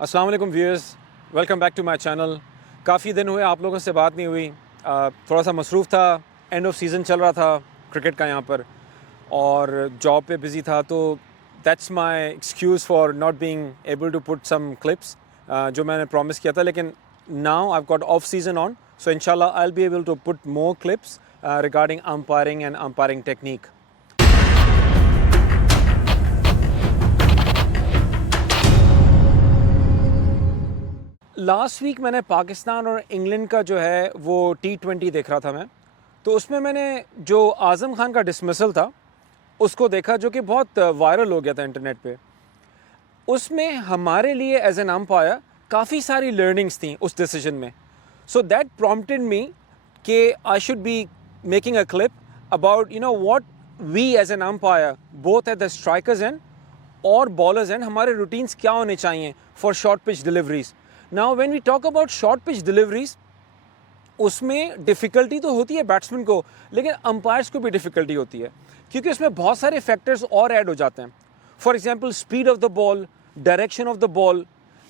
अस्सलाम वालेकुम viewers, welcome back to my channel. काफ़ी दिन हुए आप लोगों से बात नहीं हुई। थोड़ा सा मसरूफ़ था, एंड ऑफ सीज़न चल रहा था क्रिकेट का यहाँ पर, और जॉब पे बिज़ी था, तो that's my excuse for not being able to put some clips जो मैंने प्रॉमिस किया था। लेकिन now I have got off season on, so इंशाल्लाह I will be able to put more clips regarding umpiring and umpiring technique. Last week मैंने पाकिस्तान और England का जो है वो T20 देख रहा था मैं, तो उसमें मैंने जो आज़म खान का डिसमिसल था उसको देखा, जो कि बहुत वायरल हो गया था इंटरनेट पे। उसमें हमारे लिए एज एन अंपायर काफ़ी सारी लर्निंग्स थी उस डिसीजन में। सो दैट प्रॉम्प्टेड मी कि I should be making a clip about what we as an umpire both at the strikers end और बॉलर्स एंड हमारे रूटीन्स क्या होने चाहिए for short pitch deliveries. Now when we talk about short pitch deliveries, उसमें difficulty तो होती है batsman को, लेकिन अंपायर्स को भी डिफ़िकल्टी होती है, क्योंकि उसमें बहुत सारे फैक्टर्स और ऐड हो जाते हैं। For example speed of the ball, direction of the ball,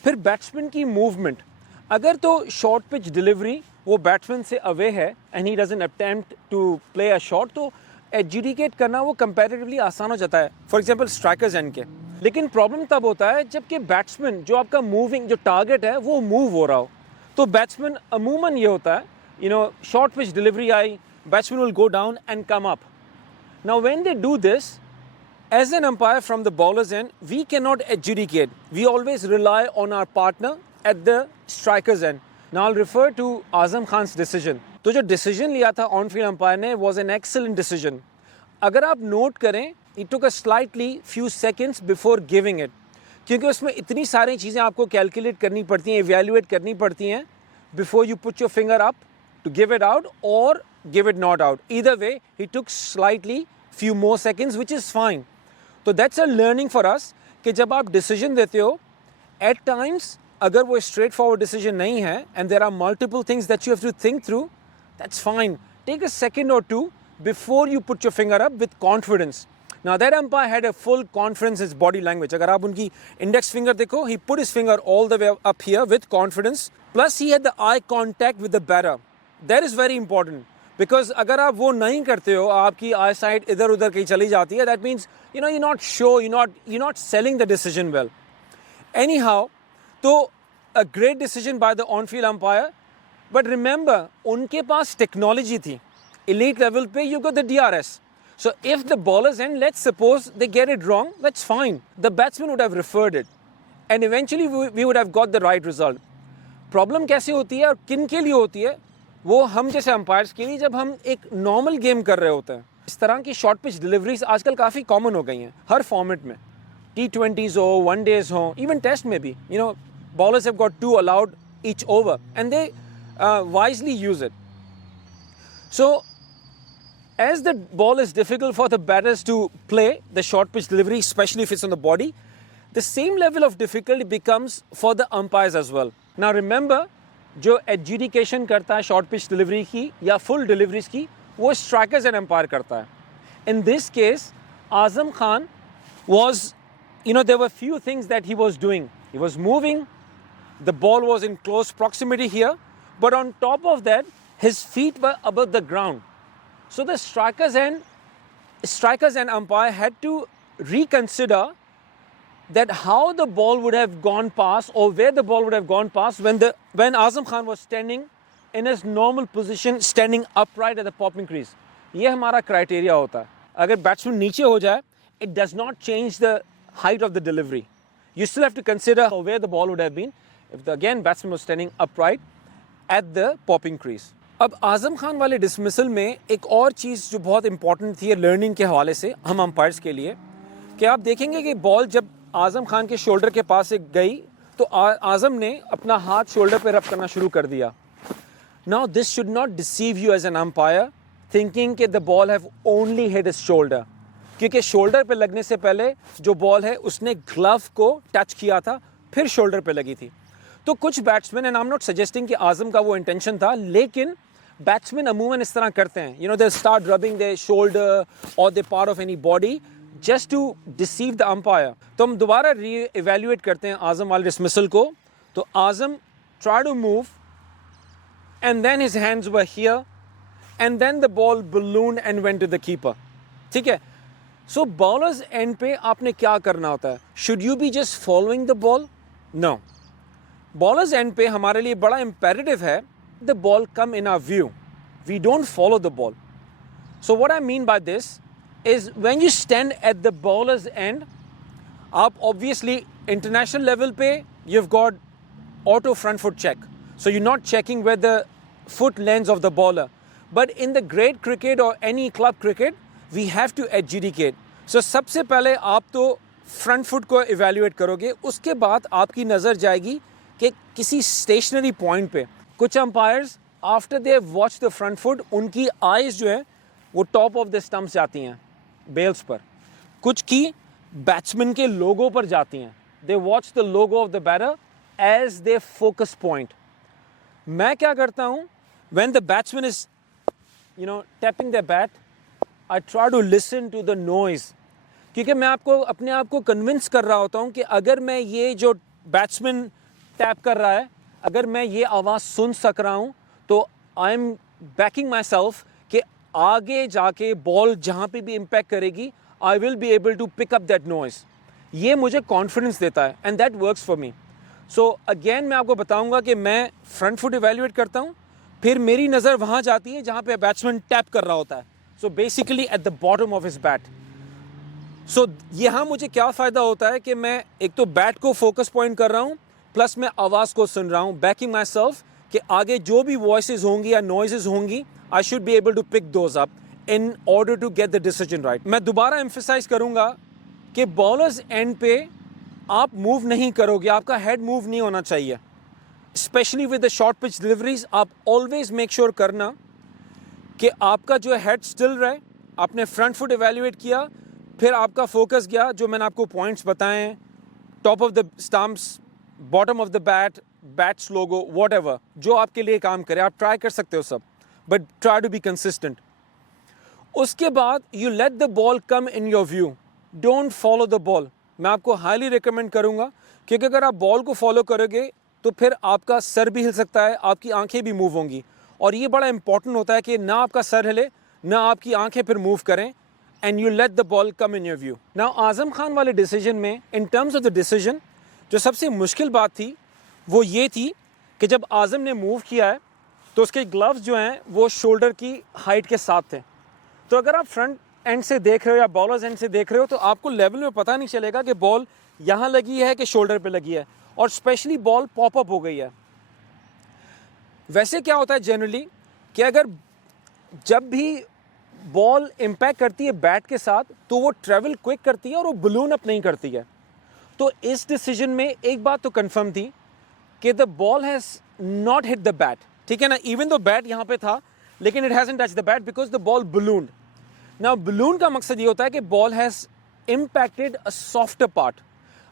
फिर बैट्समैन की मूवमेंट। अगर तो शॉर्ट पिच डिलीवरी वो बैट्समैन से अवे है and he doesn't attempt to play a shot, तो एडजुडिकेट करना वो कंपैरेटिवली आसान हो जाता है, फॉर एग्जांपल स्ट्राइकर्स एंड के। लेकिन प्रॉब्लम तब होता है जबकि बैट्समैन जो आपका मूविंग जो टारगेट है वो मूव हो रहा हो। तो बैट्समैन अमूमन ये होता है, short pitch delivery I, batsman will go down and come up. Now when they do this, as an umpire from the bowler's end, we cannot adjudicate. We always rely on our partner at the striker's end. Now I'll refer to Azam Khan's decision. तो जो decision लिया था on field umpire ने was an excellent decision. अगर आप note करें, it took a slightly few seconds before giving it, क्योंकि उसमें इतनी सारी चीज़ें आपको कैलकुलेट करनी पड़ती हैं, evaluate करनी पड़ती हैं before you put your finger up to give it out or give it not out. Either way, he took slightly few more seconds, which is fine. तो that's a learning for us कि जब आप decision देते हो, eight times अगर वो straight forward decision नहीं है and there are multiple things that you have to think through, that's fine. Take a second or two before you put your finger up with confidence. Now that umpire had a full confidence in his body language. अगर आप उनकी index finger देखो, he put his finger all the way up here with confidence, plus he had the eye contact with the batter. That is very important, because अगर आप वो नहीं करते हो, आपकी आई साइड इधर उधर कहीं चली जाती है, that means you're not sure, you're not selling the decision well. Anyhow, तो a great decision by the on-field umpire, but remember, उनके पास technology थी, elite level पे you got the DRS. So if the bowlers end, let's suppose they get it wrong, that's fine. The batsman would have referred it, and eventually we would have got the right result. Problem कैसे होती है और किन के लिए होती है, वो हम जैसे अंपायर्स के लिए, जब हम एक नॉर्मल गेम कर रहे होते हैं। इस तरह की शॉर्ट पिच डिलीवरीज आजकल काफ़ी कॉमन हो गई हैं हर फॉर्मेट में, T20s हो, वनडेज हो, इवन टेस्ट में भी। Bowlers have got 2 allowed each over and they wisely use it. So as the ball is difficult for the batters to play the short pitch delivery, especially if it's on the body, the same level of difficulty becomes for the umpires as well. Now remember, जो adjudication करता है short pitch delivery की या full deliveries की, वो strikers and empire करता है। इन this case Azam Khan was, there were few things that he was doing. He was moving, the ball was in close proximity here, but on top of that, his feet were above the ground. So the strikers and umpire had to reconsider that how the ball would have gone past, or where the ball would have gone past when Azam Khan was standing in his normal position, standing upright at the popping crease. ये हमारा criteria होता है। अगर batsman नीचे हो जाए, it does not change the height of the delivery. You still have to consider where the ball would have been if the batsman was standing upright at the popping crease. अब आजम खान वाले dismissal में एक और चीज़ जो बहुत important थी learning के हवाले से हम अंपायर्स के लिए, कि आप देखेंगे कि बॉल जब आजम खान के शोल्डर के पास से गई, तो आजम ने अपना हाथ शोल्डर पे रब करना शुरू कर दिया। Now this should not deceive you as an umpire, thinking that the ball have only hit his shoulder, क्योंकि शोल्डर पे लगने से पहले जो बॉल है उसने ग्लव को टच किया था, फिर शोल्डर पे लगी थी। तो कुछ batsman, and I am not suggesting कि आजम का वो इंटेंशन था, लेकिन बैट्समैन अमूमन इस तरह करते हैं, they start rubbing their shoulder और they part of any body just to deceive the umpire. तो हम दोबारा री एवेल्यूएट करते हैं आजम वाले डिसमिसल को। तो Azam try to move and then his hands were here and then the ball balloon and went to the keeper. ठीक है, सो बॉलर्स एंड पे आपने क्या करना होता है? Should you be just following the ball? No, bowlers end पे हमारे लिए बड़ा इंपेरेटिव है the ball come in our view, we don't follow the ball. So what I mean by this is when you stand at the bowlers end, आप obviously international level पे you have got auto front foot check, so you not checking where the foot lands of the bowler, but in the great cricket or any club cricket we have to adjudicate. So सबसे पहले आप तो front foot को evaluate करोगे, उसके बाद आपकी नज़र जाएगी कि किसी स्टेशनरी पॉइंट पे। कुछ umpires after they watch the front foot, उनकी आइज़ जो है वो टॉप ऑफ द स्टम्प्स जाती हैं बेल्स पर, कुछ की बैट्समैन के लोगों पर जाती हैं, they watch the logo of the batter as they focus point. मैं क्या करता हूँ, when the batsman is tapping the bat, I try to listen to the noise, क्योंकि मैं अपने आप को कन्विंस कर रहा होता हूँ कि अगर मैं ये जो बैट्समैन टैप कर रहा है, अगर मैं ये आवाज़ सुन सक रहा हूँ तो I am backing myself कि आगे जाके बॉल जहाँ पे भी इम्पैक्ट करेगी I will be able to pick up that noise. ये मुझे कॉन्फिडेंस देता है and that works for me. So again मैं आपको बताऊँगा कि मैं फ्रंट फुट इवेल्युएट करता हूँ, फिर मेरी नज़र वहाँ जाती है जहाँ पे बैट्समैन टैप कर रहा होता है, so basically at the bottom of his bat. So यहाँ मुझे क्या फ़ायदा होता है कि मैं एक तो बैट को फोकस पॉइंट कर रहा हूँ, प्लस मैं आवाज़ को सुन रहा हूँ, बैकिंग माई सेल्फ कि आगे जो भी वॉइसेस होंगी या नॉइजेस होंगी I should be able to pick those up in order to get the decision right. मैं दोबारा एम्फेसाइज करूँगा कि बॉलर्स एंड पे आप मूव नहीं करोगे, आपका हेड मूव नहीं होना चाहिए, specially with the short pitch deliveries. आप ऑलवेज मेक श्योर करना कि आपका जो हेड स्टिल रहे। आपने फ्रंट फुट इवेल्युएट किया, फिर आपका फोकस गया जो मैंने आपको पॉइंट्स बताएं, top of the stumps, bottom of the bat, bats logo, what ever जो आपके लिए काम करे, आप ट्राई कर सकते हो सब, but try to be consistent. उसके बाद you let the ball come in your view, don't follow the ball. मैं आपको हाईली रिकमेंड करूंगा, क्योंकि अगर आप बॉल को फॉलो करोगे तो फिर आपका सर भी हिल सकता है, आपकी आंखें भी मूव होंगी, और ये बड़ा इंपॉर्टेंट होता है कि ना आपका सर हिले ना आपकी आंखें फिर मूव करें, and you let the ball come in your view. Now Azam Khan वाले डिसीजन में, in terms of the decision, जो सबसे मुश्किल बात थी वो ये थी कि जब आजम ने मूव किया है तो उसके ग्लव्स जो हैं वो शोल्डर की हाइट के साथ थे। तो अगर आप फ्रंट एंड से देख रहे हो या बॉलर्स एंड से देख रहे हो तो आपको लेवल में पता नहीं चलेगा कि बॉल यहाँ लगी है कि शोल्डर पे लगी है, और स्पेशली बॉल पॉप अप हो गई है। वैसे क्या होता है जनरली कि अगर जब भी बॉल इम्पैक्ट करती है बैट के साथ तो वो ट्रेवल क्विक करती है और वो बलून अप नहीं करती है। तो इस डिसीजन में एक बात तो कंफर्म थी कि the ball has not hit the bat, ठीक है ना, इवन दो बैट यहाँ पे था लेकिन it hasn't touch the bat because the ball ballooned. Now balloon का मकसद ये होता है कि ball has impacted a softer part.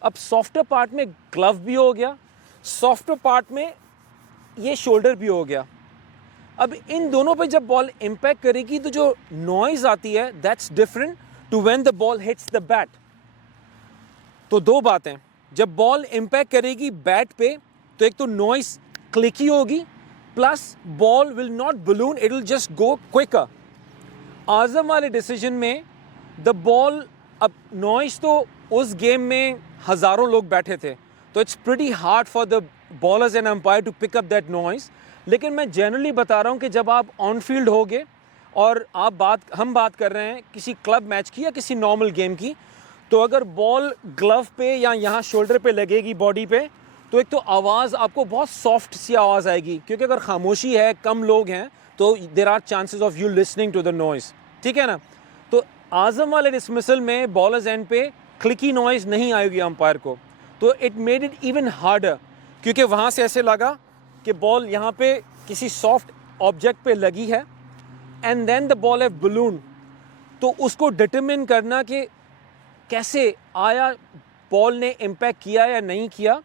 अब सॉफ्टर पार्ट में ग्लव भी हो गया, सॉफ्टर पार्ट में ये शोल्डर भी हो गया। अब इन दोनों पे जब बॉल इम्पैक्ट करेगी तो जो नॉइज आती है that's different to when the ball hits the bat. तो दो बातें, जब बॉल इम्पैक्ट करेगी बैट पे तो एक तो नॉइज क्लिकी होगी, plus ball will not balloon, it will just go quicker. Azam वाले डिसीजन में द बॉल, अब नॉइज तो उस गेम में हज़ारों लोग बैठे थे तो it's pretty hard for the bowlers end umpire to pick up that noise. लेकिन मैं जनरली बता रहा हूँ कि जब आप ऑन फील्ड होगे और हम बात कर रहे हैं किसी क्लब मैच की या किसी नॉर्मल गेम की, तो अगर बॉल ग्लव पे या यहाँ शोल्डर पे लगेगी बॉडी पे तो एक तो आवाज़ आपको बहुत सॉफ्ट सी आवाज़ आएगी, क्योंकि अगर खामोशी है, कम लोग हैं, तो there are chances of you listening to the noise, ठीक है ना। तो आजम वाले डिसमिसल में बॉलर्स एंड पे क्लिकी नॉइज़ नहीं आएगी अंपायर को, तो it made it even harder, क्योंकि वहाँ से ऐसे लगा कि बॉल यहाँ पे किसी सॉफ्ट ऑब्जेक्ट पे लगी है and then the ball have balloon. तो उसको डिटरमिन करना कि कैसे आया, बॉल ने इम्पैक्ट किया या नहीं किया,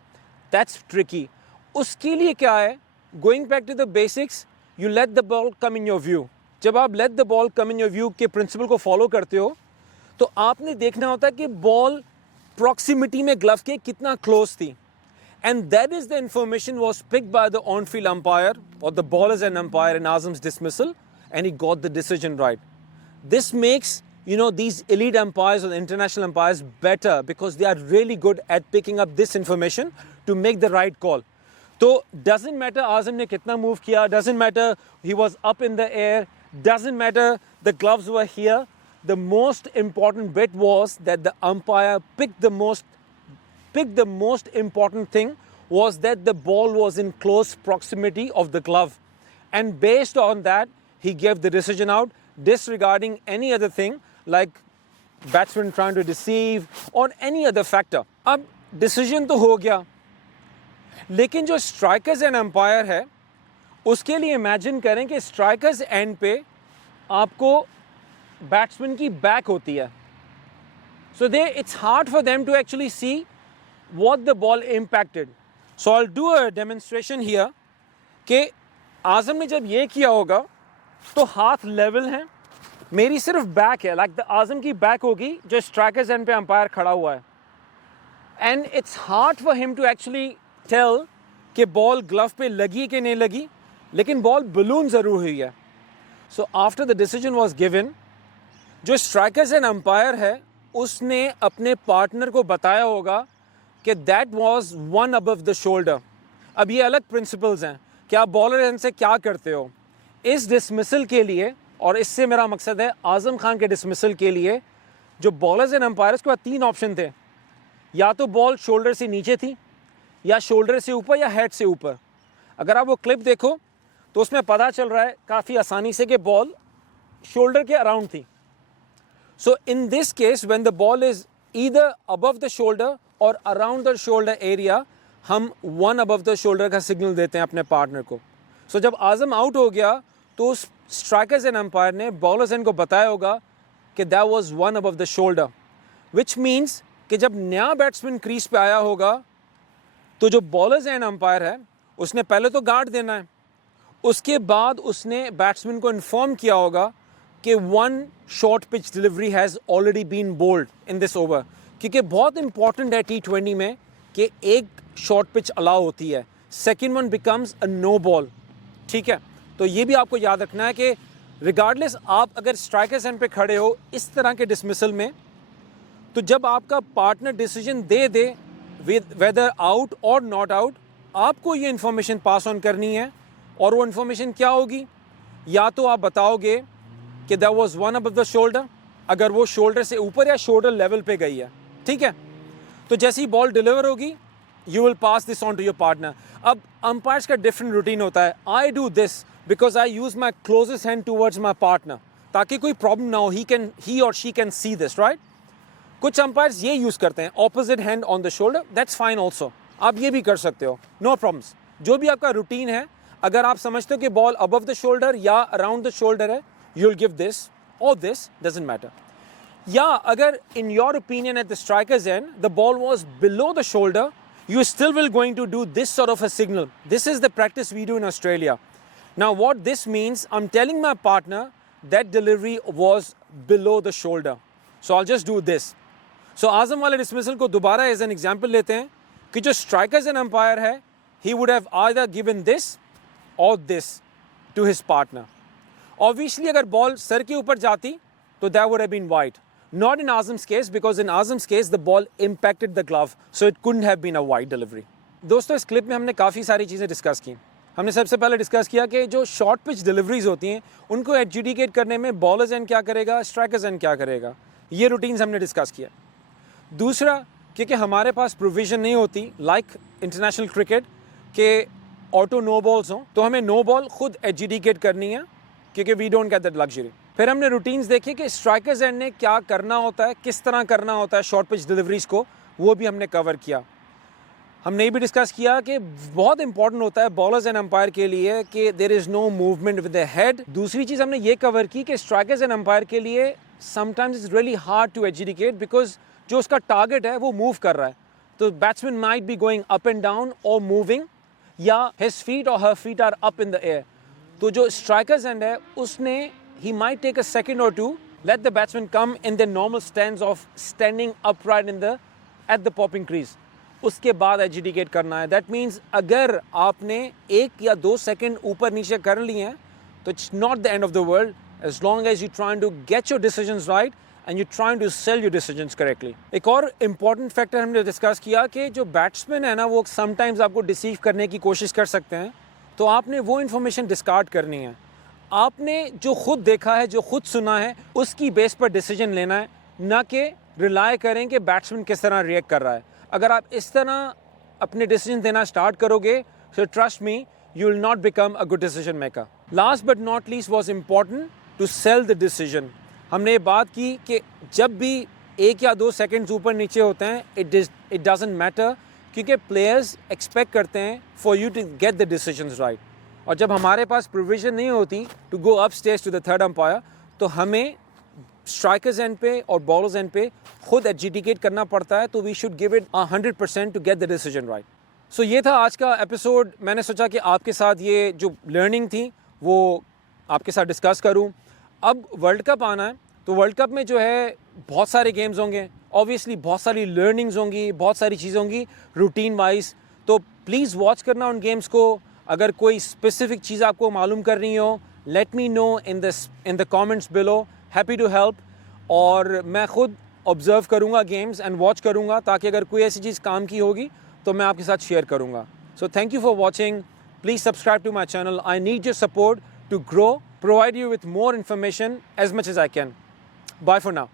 दैट्स ट्रिकी। उसके लिए क्या है, going back to the basics, you let the ball come in your view. जब आप let the ball come in your view के प्रिंसिपल को फॉलो करते हो तो आपने देखना होता है कि बॉल प्रॉक्सिमिटी में ग्लव के कितना क्लोज थी, and that is the information was picked by the on-field umpire or the ball as an umpire in Azam's dismissal, and he got the decision right. This makes, you know, these elite umpires or the international umpires better because they are really good at picking up this information to make the right call. So doesn't matter Azam ne kitna move kiya, doesn't matter he was up in the air, doesn't matter the gloves were here. The most important bit was that the umpire picked the most important thing was that the ball was in close proximity of the glove, and based on that he gave the decision out, disregarding any other thing like batsman trying to deceive or any other factor. अब decision तो हो गया, लेकिन जो strikers and umpire है उसके लिए imagine करें कि strikers end पे आपको batsman की back होती है, so it's hard for them to actually see what the ball impacted. So I'll do a demonstration here कि आज़म ने जब ये किया होगा तो हाथ लेवल हैं, मेरी सिर्फ बैक है, लाइक द आज़म की बैक होगी जो स्ट्राइकर्स एंड पे अंपायर खड़ा हुआ है, and it's hard for him to actually tell कि बॉल ग्लव पे लगी कि नहीं लगी, लेकिन बॉल बलून ज़रूर हुई है. So after the decision was given, जो स्ट्राइकर्स एंड अंपायर है उसने अपने पार्टनर को बताया होगा कि that was one above the shoulder. अब ये अलग प्रिंसिपल्स हैं कि आप बॉलर एंड से क्या करते हो. इस डिसमिसल के लिए, और इससे मेरा मकसद है आज़म खान के डिसमिसल के लिए, जो बॉलर्स एंड अंपायर्स के पास 3 ऑप्शन थे. या तो बॉल शोल्डर से नीचे थी, या शोल्डर से ऊपर, या हेड से ऊपर. अगर आप वो क्लिप देखो तो उसमें पता चल रहा है काफ़ी आसानी से कि बॉल शोल्डर के अराउंड थी. So in this case when the ball is either above the shoulder or around the shoulder area, हम वन अबव द शोल्डर का सिग्नल देते हैं अपने पार्टनर को. सो जब आज़म आउट हो गया तो उस स्ट्राइकर्स एंड अंपायर ने बॉलर्स एंड को बताया होगा कि that was one above the shoulder, which means कि जब नया बैट्समैन क्रीज पे आया होगा तो जो बॉलर्स एंड अंपायर है उसने पहले तो गार्ड देना है, उसके बाद उसने बैट्समैन को इन्फॉर्म किया होगा कि 1 short pitch delivery has already been bowled in this over, क्योंकि बहुत इंपॉर्टेंट है T20 में कि एक शॉर्ट पिच अलाउ होती है, second one becomes a no ball. ठीक है, तो ये भी आपको याद रखना है कि रिगार्डलेस आप अगर स्ट्राइकर्स एंड पे खड़े हो इस तरह के डिसमिसल में, तो जब आपका पार्टनर डिसीजन दे वेदर आउट और नॉट आउट, आपको ये इन्फॉर्मेशन पास ऑन करनी है. और वो इन्फॉर्मेशन क्या होगी, या तो आप बताओगे कि that was one above the shoulder, अगर वो शोल्डर से ऊपर या शोल्डर लेवल पे गई है. ठीक है, तो जैसे ही बॉल डिलीवर होगी you will pass this on to your partner. अब अंपायर्स का डिफरेंट रूटीन होता है. I do this because I use my closest hand towards my partner, ताकि कोई प्रॉब्लम ना हो, ही और she can see this, right. कुछ अंपायर्स ये यूज़ करते हैं opposite hand on the shoulder, that's fine also, आप ये भी कर सकते हो, नो प्रॉब्लम्स. जो भी आपका रूटीन है, अगर आप समझते हो कि बॉल अबव द शोल्डर या अराउंड द शोल्डर है, यू विल गिव दिस और दिस, डजंट मैटर. या अगर in your opinion at the striker's end the ball was below the shoulder, you still will going to do this sort of a signal. This is the practice we do in Australia. Now what this means, I'm telling my partner that delivery was below the shoulder, so I'll just do this. So आज़म वाले dismissal को दोबारा as an example लेते हैं कि जो strikers and umpire है, he would have either given this or this to his partner. Obviously अगर ball sir के ऊपर जाती तो that would have been wide. Not in Azam's case, because in Azam's case the ball impacted the glove, so it couldn't have been a wide delivery. दोस्तों, इस clip में हमने काफ़ी सारी चीज़ें डिस्कस की. हमने सबसे पहले डिस्कस किया कि जो शॉर्ट पिच डिलीवरीज होती हैं उनको एडजुडिकेट करने में बॉलर्स एंड क्या करेगा, स्ट्राइकर्स एंड क्या करेगा, ये रूटीन्स हमने डिस्कस किया. दूसरा, क्योंकि हमारे पास प्रोविज़न नहीं होती लाइक इंटरनेशनल क्रिकेट के ऑटो नो बॉल्स हों, तो हमें नो बॉल खुद एडजुडिकेट करनी है क्योंकि we don't get that luxury. फिर हमने रूटीन्स देखे कि स्ट्राइकर्स एंड ने क्या करना होता है, किस तरह करना होता है शॉर्ट पिच डिलीवरीज को, वो भी हमने कवर किया. हमने ये भी डिस्कस किया कि बहुत इंपॉर्टेंट होता है बॉलर्स एंड अंपायर के लिए कि there is no movement with the head. दूसरी चीज़ हमने ये कवर की कि स्ट्राइकर्स एंड अंपायर के लिए sometimes is really hard to adjudicate because जो उसका टारगेट है वो मूव कर रहा है, तो batsman might be going up and down और मूविंग, या हिज फीट और her feet are up in the air. तो जो स्ट्राइकर्स एंड है उसने he might take a second or two let the batsman come in the normal stance of standing upright at the popping crease. उसके बाद adjudicate करना है. That means अगर आपने 1 या 2 सेकंड ऊपर नीचे कर लिए हैं तो it's not the end of the world as long as you're trying to get your decisions right and you're trying to sell your decisions correctly. एक और important factor हमने डिस्कस किया कि जो बैट्समैन है ना वो sometimes आपको डिसीव करने की कोशिश कर सकते हैं, तो आपने वो इन्फॉर्मेशन डिस्कार्ड करनी है. आपने जो खुद देखा है, जो खुद सुना है, उसकी बेस पर डिसीजन लेना है, ना कि रिलाई करें कि बैट्समैन किस तरह रिएक्ट कर रहा है. अगर आप इस तरह अपने डिसीजन देना स्टार्ट करोगे so trust me you will not become a good decision maker. Last but not least was important to sell the decision. हमने ये बात की कि जब भी 1 या 2 सेकंड्स ऊपर नीचे होते हैं it doesn't matter, क्योंकि प्लेयर्स एक्सपेक्ट करते हैं for you to get the decisions right. और जब हमारे पास प्रोविजन नहीं होती to go upstairs to the third umpire, तो हमें स्ट्राइकर्स एंड पे और बॉलर्स एंड पे खुद एडजुडिकेट करना पड़ता है. तो we should give it 100% to get the decision right. So ये था आज का एपिसोड. मैंने सोचा कि आपके साथ ये जो लर्निंग थी वो आपके साथ डिस्कस करूं. अब वर्ल्ड कप आना है, तो वर्ल्ड कप में जो है बहुत सारे गेम्स होंगे, ऑब्वियसली बहुत सारी लर्निंग्स होंगी, बहुत सारी चीज़ें होंगी रूटीन वाइज. तो प्लीज़ वॉच करना उन गेम्स को. अगर कोई स्पेसिफिक चीज़ आपको मालूम करनी हो, let me know in the comments below. Happy to help. और मैं खुद ऑब्जर्व करूँगा गेम्स एंड वॉच करूँगा, ताकि अगर कोई ऐसी चीज़ काम की होगी तो मैं आपके साथ शेयर करूँगा. So thank you for watching. Please subscribe to my channel. I need your support to grow, provide you with more information as much as I can. Bye for now.